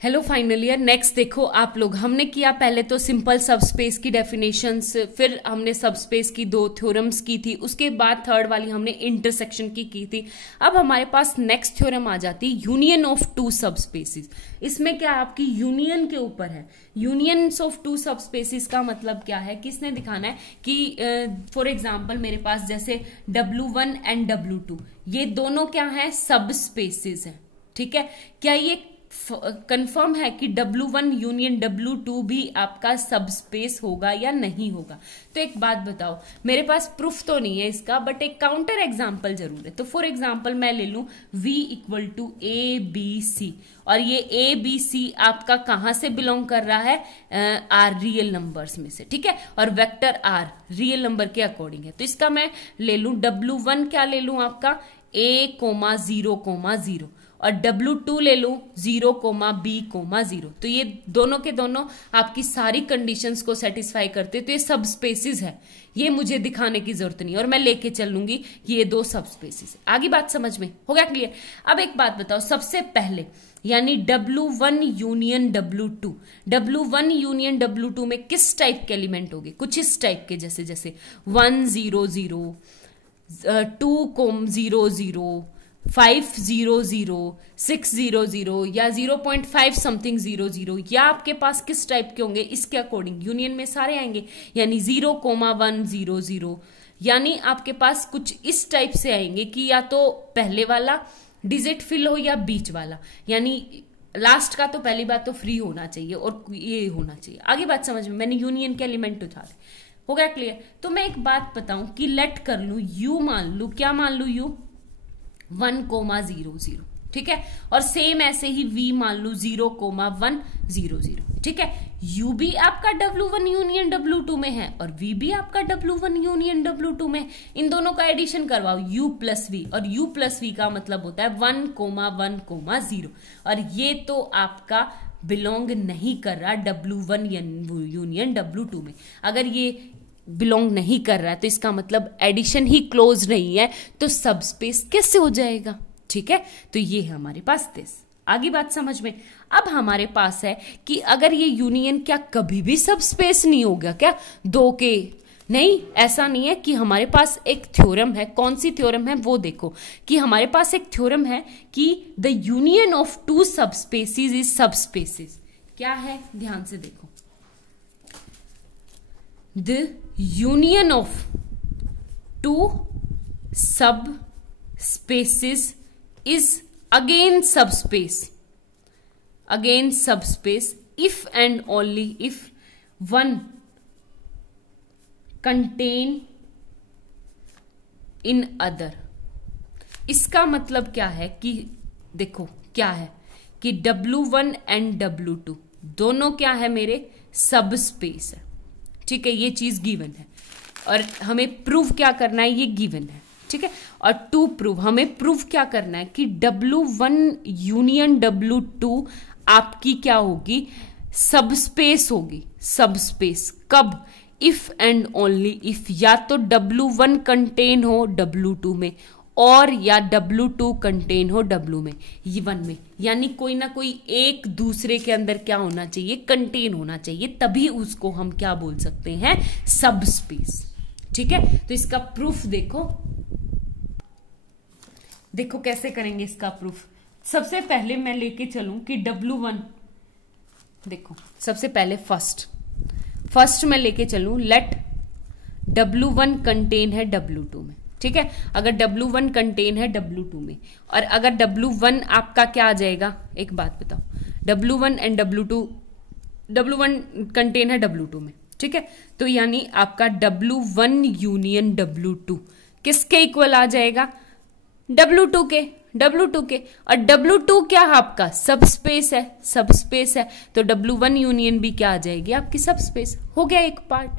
Hello final year. Next देखो आप लोग, हमने किया पहले तो सिंपल सबस्पेस की डेफिनेशंस, फिर हमने सबस्पेस की दो थ्योरम्स की थी, उसके बाद थर्ड वाली हमने इंटरसेक्शन की थी। अब हमारे पास नेक्स्ट थ्योरम आ जाती है यूनियन ऑफ टू सबस्पेसेस। इसमें क्या आपकी यूनियन के ऊपर है। यूनियंस ऑफ टू सबस्पेसेस का मतलब क्या है, किसने दिखाना है कि फॉर एग्जाम्पल मेरे पास जैसे W1 एंड W2 ये दोनों क्या है, सबस्पेसेस है। ठीक है, क्या ये कंफर्म है कि W1 यूनियन W2 भी आपका सबस्पेस होगा या नहीं होगा? तो एक बात बताओ, मेरे पास प्रूफ तो नहीं है इसका, बट एक काउंटर एग्जांपल जरूर है। तो फॉर एग्जांपल मैं ले लूं V इक्वल टू ABC, और ये ABC आपका कहां से बिलोंग कर रहा है, R रियल नंबर्स में से। ठीक है, और वेक्टर R रियल नंबर के अकॉर्डिंग है। तो इसका मैं ले लूं W1 क्या ले लूं आपका A,0,0 और W2 ले लूं 0,B,0। तो ये दोनों के दोनों आपकी सारी कंडीशंस को सेटिस्फाई करते, तो ये सब स्पेसिस है। ये मुझे दिखाने की जरूरत नहीं, और मैं लेके चलूंगी कि ये दो सब स्पेसिस है। आगे बात समझ में हो गया क्लियर? अब एक बात बताओ, सबसे पहले यानी W1 union W2, W1 union W2 में किस टाइप के एलिमेंट होंगे? कुछ इस टाइप के, जैसे जैसे 1 0 0, 2 0 0, 5 0 0, 6 0 0 या 0.5 समथिंग 0 0, या आपके पास किस टाइप के होंगे इसके अकॉर्डिंग यूनियन में सारे आएंगे। यानी 0,1 0 0, यानी आपके पास कुछ इस टाइप से आएंगे कि या तो पहले वाला डिजिट फिल हो या बीच वाला, यानी लास्ट का तो पहली बात तो फ्री होना चाहिए और ये होना चाहिए। आगे बात समझ में, मैंने यूनियन के एलिमेंट उठा ले, हो गया क्लियर? तो मैं एक बात बताऊं कि लेट कर लू यू, मान लू क्या मान लू, यू 1,0 0, ठीक है, और सेम ऐसे ही V मान लू 0,1 0 0, ठीक है। U भी आपका W1 यूनियन W2 में है और V भी आपका W1 यूनियन W2 में। इन दोनों का एडिशन करवाओ U प्लस V, और U प्लस V का मतलब होता है 1,1,0, और ये तो आपका बिलोंग नहीं कर रहा W1 यूनियन W2 में। अगर ये बिलोंग नहीं कर रहा है तो इसका मतलब एडिशन ही क्लोज नहीं है, तो सबस्पेस कैसे हो जाएगा? ठीक है, तो ये है हमारे पास दिस। आगे बात समझ में। अब हमारे पास है कि अगर ये यूनियन क्या कभी भी सबस्पेस नहीं होगा क्या दो के? नहीं, ऐसा नहीं है। कि हमारे पास एक थ्योरम है, कौन सी थ्योरम है वो देखो, कि हमारे पास एक थ्योरम है कि the union of two subspaces is subspaces. क्या है, ध्यान से देखो, the union of two subspaces is again subspace if and only if one contain in other। इसका मतलब क्या है कि देखो क्या है कि W1 एंड W2 दोनों क्या है, मेरे सबस्पेस है। ठीक है, ये चीज गिवन है और हमें प्रूव क्या करना है, ये गिवन है। ठीक है, और टू प्रूव हमें प्रूव क्या करना है कि W1 यूनियन W2 आपकी क्या होगी, सबस्पेस होगी। सबस्पेस कब? इफ एंड ओनली इफ या तो W1 कंटेन हो W2 में, और या W2 कंटेन हो W1 में, यानी कोई ना कोई एक दूसरे के अंदर क्या होना चाहिए, कंटेन होना चाहिए, तभी उसको हम क्या बोल सकते हैं, सबस्पेस। ठीक है, तो इसका प्रूफ देखो, देखो कैसे करेंगे इसका प्रूफ। सबसे पहले मैं लेके चलूं कि W1, देखो सबसे पहले फर्स्ट मैं लेके चलूं, लेट W1 कंटेन है W2 में। ठीक है, अगर W1 कंटेन है W2 में, और अगर W1 आपका क्या आ जाएगा, एक बात बताओ, W1 एंड W1 कंटेन है W2 में। ठीक है, तो यानी आपका W1 यूनियन W2 किसके इक्वल आ जाएगा, W2 के। और W2 क्या है आपका, सबस्पेस है, तो W1 यूनियन भी क्या आ जाएगी आपकी, सबस्पेस। हो गया एक पार्ट।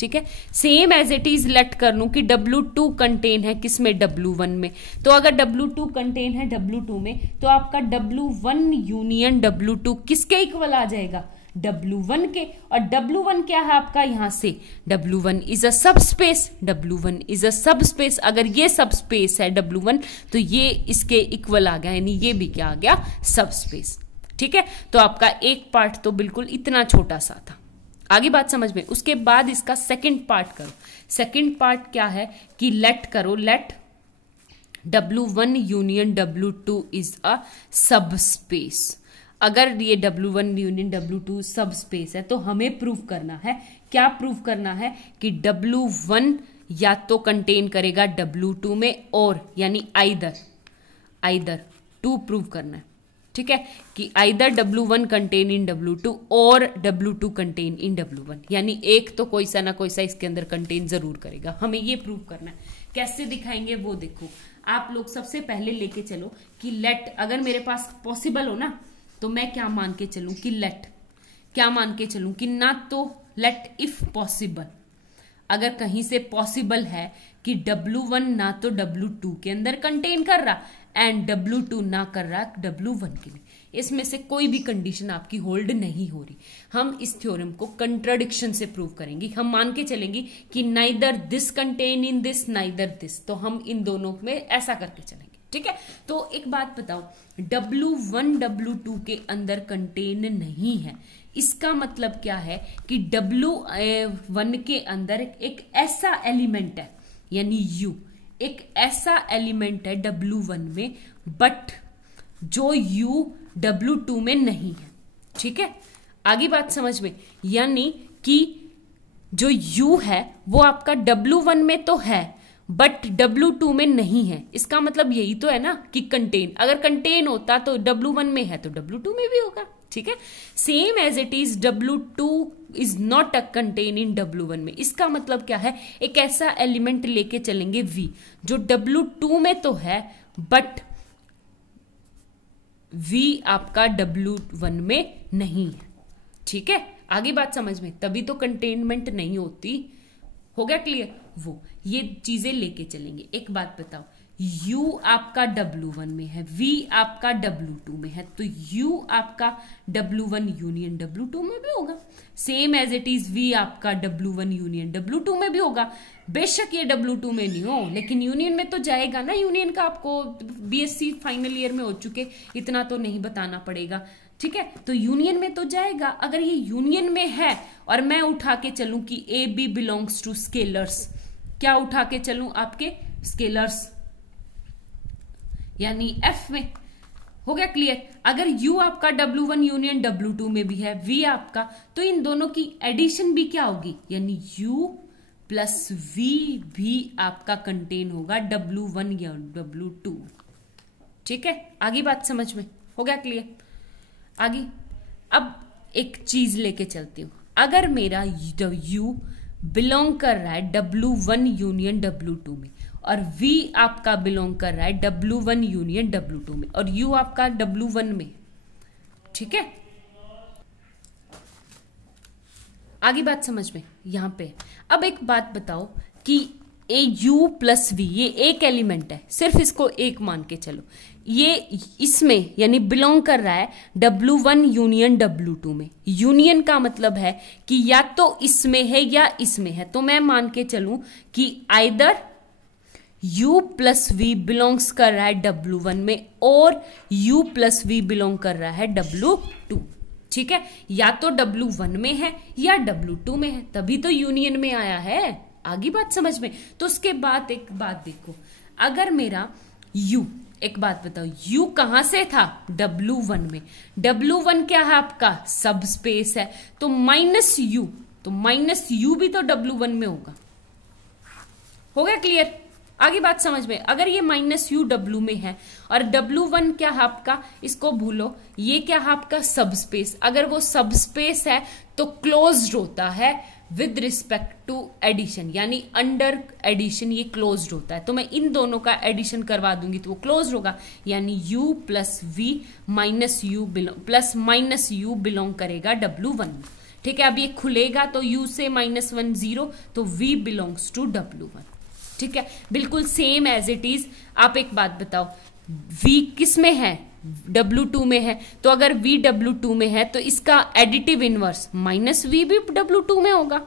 ठीक है, same as it is let कर लूं कि W2 कंटेन है किसमें, W1 में। तो अगर W2 कंटेन है W2 में, तो आपका W1 यूनियन W2 किसके इक्वल आ जाएगा, W1 के। और W1 क्या है आपका, यहां से W1 इज अ सबस्पेस। अगर ये सबस्पेस है W1, तो ये इसके इक्वल आ गया, यानी ये भी क्या आ गया, सबस्पेस। ठीक है, तो आपका एक पार्ट तो बिल्कुल इतना छोटा सा था। आगे बात समझ में। उसके बाद इसका सेकंड पार्ट करो। सेकंड पार्ट क्या है कि लेट करो, late W1 union W2 is a सब स्पेस। अगर ये W1 यूनियन W2 सब स्पेस है तो हमें प्रूव करना है, क्या प्रूव करना है कि W1 या तो कंटेन करेगा W2 में, और यानी आइदर टू प्रूव करना है, ठीक है, कि either W1 contain in W2 और W2 कंटेन इन W1, यानी एक तो कोई सा ना कोई सा इसके अंदर कंटेन जरूर करेगा। हमें ये प्रूव करना है। कैसे दिखाएंगे वो देखो। आप लोग सबसे पहले लेके चलो कि लेट, अगर मेरे पास पॉसिबल हो ना तो मैं क्या मान के चलूं कि लेट, क्या मान के चलूं कि ना तो लेट इफ पॉसिबल, अगर कहीं से पॉसिबल है कि W1 ना तो W2 के अंदर कंटेन कर रहा एंड W2 ना कर रहा W1 के लिए, इसमें से कोई भी कंडीशन आपकी होल्ड नहीं हो रही। हम इस थ्योरम को कंट्राडिक्शन से प्रूव करेंगे। हम मान के चलेंगे कि neither this contain in this neither this, तो हम इन दोनों में ऐसा करके चलेंगे, ठीक है। तो एक बात बताओ, W1 W2 के अंदर कंटेन नहीं है, इसका मतलब क्या है कि W1 के अंदर एक ऐसा एलिमेंट है, यानी U एक ऐसा एलिमेंट है W1 में, बट जो U W2 में नहीं है, ठीक है। आगे बात समझ में, यानी कि जो U है वो आपका W1 में तो है बट W2 में नहीं है। इसका मतलब यही तो है ना कि कंटेन, अगर कंटेन होता तो W1 में है तो W2 में भी होगा, ठीक है। Same as it is W2 is not a contain in W1 में। इसका मतलब क्या है, एक ऐसा एलिमेंट लेके चलेंगे V जो W2 में तो है बट V आपका W1 में नहीं है, ठीक है। आगे बात समझ में, तभी तो कंटेनमेंट नहीं होती। हो गया क्लियर? वो ये चीजें लेके चलेंगे। एक बात बताओ, U आपका W1 में है, V आपका W2 में है, तो U आपका W1 यूनियन W2 में भी होगा। Same as it is V आपका W1 यूनियन W2 में भी होगा। बेशक ये W2 में नहीं हो, लेकिन यूनियन में तो जाएगा ना। यूनियन का आपको BSc फाइनल ईयर में हो चुके, इतना तो नहीं बताना पड़ेगा, ठीक है। तो यूनियन में तो जाएगा। अगर ये यूनियन में है और मैं उठा के चलूं कि a b belongs to scalars, क्या उठा के चलूं आपके स्केलर्स, यानी F में। हो गया क्लियर? अगर U आपका W1 यूनियन W2 में भी है, V आपका, तो इन दोनों की एडिशन भी क्या होगी, यानी U प्लस V भी आपका कंटेन होगा W1 या W2, ठीक है। आगे बात समझ में? हो गया क्लियर? आगे अब एक चीज लेके चलती हूं। अगर मेरा U बिलोंग कर रहा है W1 यूनियन W2 में और V आपका बिलोंग कर रहा है W1 यूनियन W2 में और U आपका W1 में, ठीक है। आगे बात समझ में? यहां पे अब एक बात बताओ कि U प्लस V ये एक एलिमेंट है, सिर्फ इसको एक मान के चलो। ये इसमें यानी बिलोंग कर रहा है W1 यूनियन W2 में। यूनियन का मतलब है कि या तो इसमें है या इसमें है, तो मैं मान के चलूं कि either U plus V belongs कर रहा है W1 में और U प्लस V बिलोंग कर रहा है W2, ठीक है। या तो W1 में है या W2 में है, तभी तो यूनियन में आया है। आगे बात समझ में? तो उसके बाद एक बात देखो, अगर मेरा U, एक बात बताओ, U कहां से था, W1 में। W1 क्या है आपका, सब स्पेस है, तो माइनस U, तो माइनस U भी तो W1 में होगा। हो गया क्लियर? आगे बात समझ में? अगर ये माइनस U W में है और W1 क्या है आपका, इसको भूलो, ये क्या है आपका सब स्पेस। अगर वो सब स्पेस है तो क्लोज्ड होता है विद रिस्पेक्ट टू एडिशन, यानी अंडर एडिशन ये क्लोज्ड होता है। तो मैं इन दोनों का एडिशन करवा दूंगी तो वो क्लोज्ड होगा, यानी U plus V minus U plus minus U belong करेगा W1 में, ठीक है। अब ये खुलेगा तो U से -1 0, तो V बिलोंग्स टू W1, ठीक है। बिल्कुल सेम एज इट इज। आप एक बात बताओ, V किस में है, W2 में है, तो अगर V W2 में है तो इसका एडिटिव इनवर्स माइनस V भी W2 में होगा,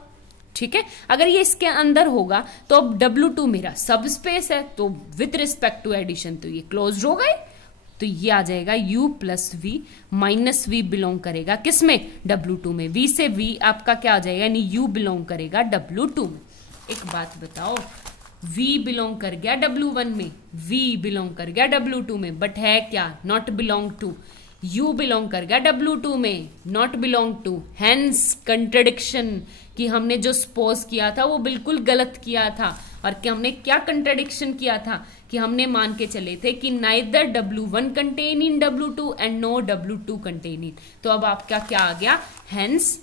ठीक है। अगर ये इसके अंदर होगा तो अब W2 मेरा सब स्पेस है, तो विथ रिस्पेक्ट टू एडिशन तो ये क्लोज्ड होगा ही, तो ये आ जाएगा u plus v minus v belong करेगा किसमें, W2 में। v से v आपका क्या आ जाएगा, यानी u बिलोंग करेगा W2 में। एक बात बताओ, v बिलोंग कर गया W1 में, v बिलोंग कर गया W2 में, बट है क्या, not belong to. u belong कर गया W2 में, not belong to, hence contradiction, कि हमने जो सपोज किया था वो बिल्कुल गलत किया था। और कि हमने क्या कंट्रडिक्शन किया था, कि हमने मान के चले थे कि neither W1 contain in W2 and no W2 contain in. तो अब आपका क्या आ गया, hence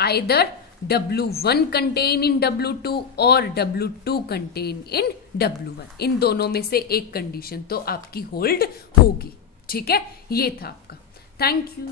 either W1 contain in W2 और W2 कंटेन इन W1, इन दोनों में से एक कंडीशन तो आपकी होल्ड होगी। ठीक है, ये था आपका। Thank you.